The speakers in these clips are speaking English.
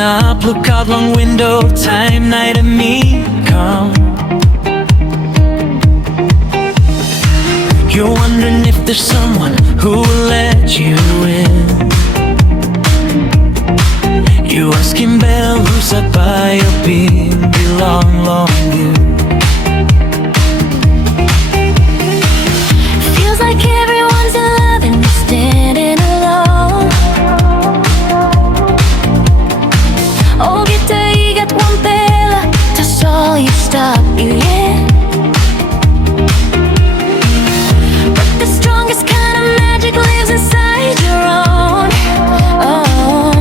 up, look out long window, time, night and me come. You're wondering if there's someone who will let you in. You asking Belle who sat by your being belong long you. Feels like everyone's in love and you're standing alone. Oh, get one bella, that's all you stop you, yeah. But the strongest kind of magic lives inside your own. Oh,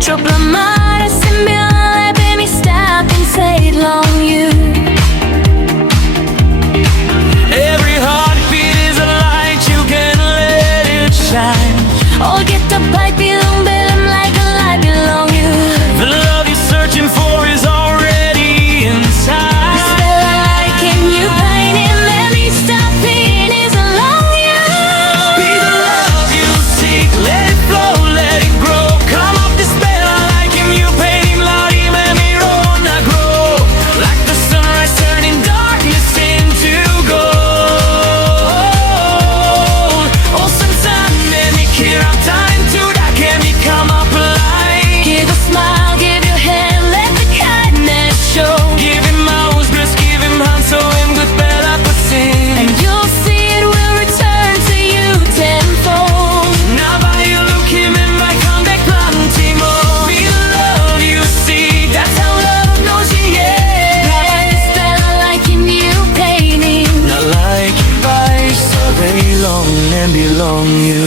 trouble amare sembiale, baby, stop and say it long you. Every heartbeat is a light, you can let it shine. Oh, get the pipe, belong, belong like a light belong you. The love you're searching for is already inside. The spell I like in you, painting, let me stop it, is along you. Be the love you seek, let it flow, let it grow. Come off the spell I like in you, painting, Lottie, let me roll, not grow. Like the sunrise turning darkness into gold. Oh, sometimes let me clear up time to that, can we come up alive? Give a smile, give your hand, let the kindness show. Give him mouse, bless, give him hand, so him good Bella Pisin. And you'll see it will return to you tenfold. Now by you look him in my comeback plenty more. Be the love you see, that's how love knows you, yeah. Now like the spell I like in you, painting. Not like you by so very long and belong you.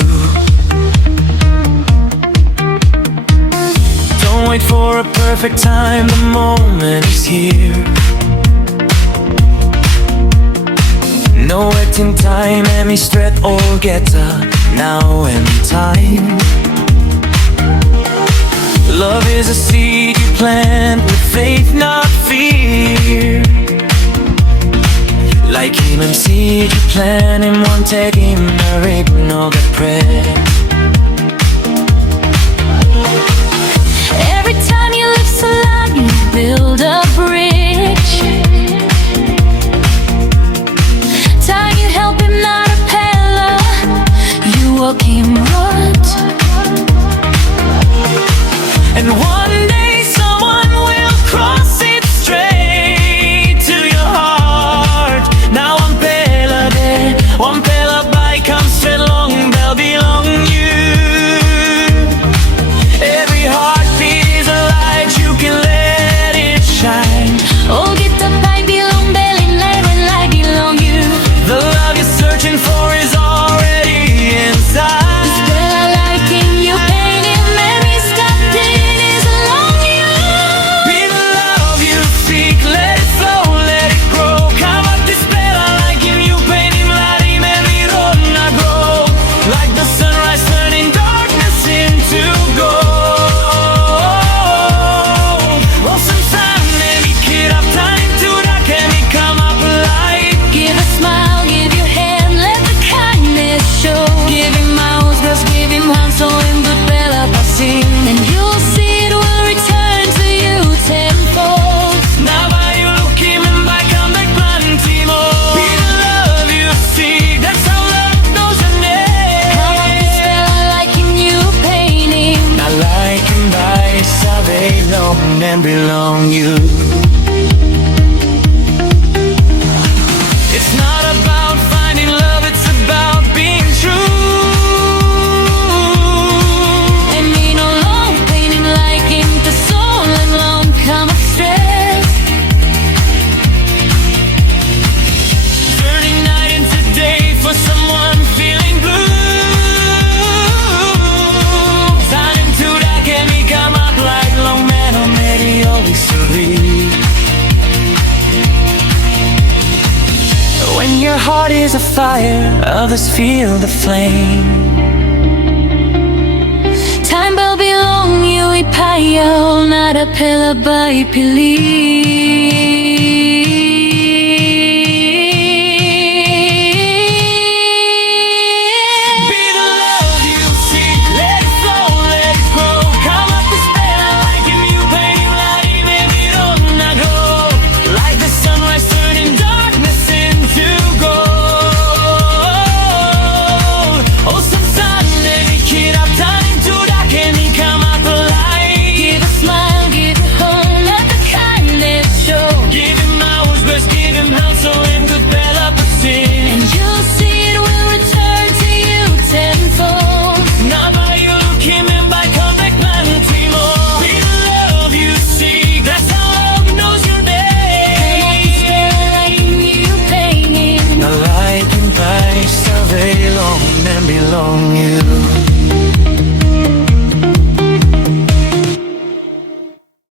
Don't wait for a perfect time, the moment is here. No waiting time, and we straight all get now and time. Love is a seed you plant with faith, not fear. Like him and seed you plant him, one take him a rig, no get prayer. Every time you live so loud, you build a bridge. Time you help him, not a pillar, you walk him right. And one day someone will cross it straight to your heart. Now one pela there, one pela by, comes straight long, they'll belong you. Every heartbeat is a light, you can let it shine. Oh, get the pipe, belong, belly, never like belong you. The love you're searching for is already inside. The spell I like in you, painting, let me stop it, is along you. Be the love you seek, let it flow, let it grow. Come up this spell I like in you, painting, Lottie, let me roll, not grow. Like the sunrise turning darkness into gold. Well, sometimes maybe kid up time to that, can we come up alive? Give a smile, give your hand, let the kindness show. Give him mouse, just give him hand, so him good Bella Pisin. And you'll see it will return to you tenfold. Now by you look him and by come back plenty more. Be the love you seek, that's how love knows your name. How about the spell I like in you, painting. I like him by they long and belong you. It's not about finding love, it's about being true. And me no long painting like into soul and long come of stress. Turning night into day for someone feeling blue. Time to that, can we come up like long man or maybe always to be. When your heart is a fire, others feel the flame. Time bell belong you, ipayo, not a pillar by pili.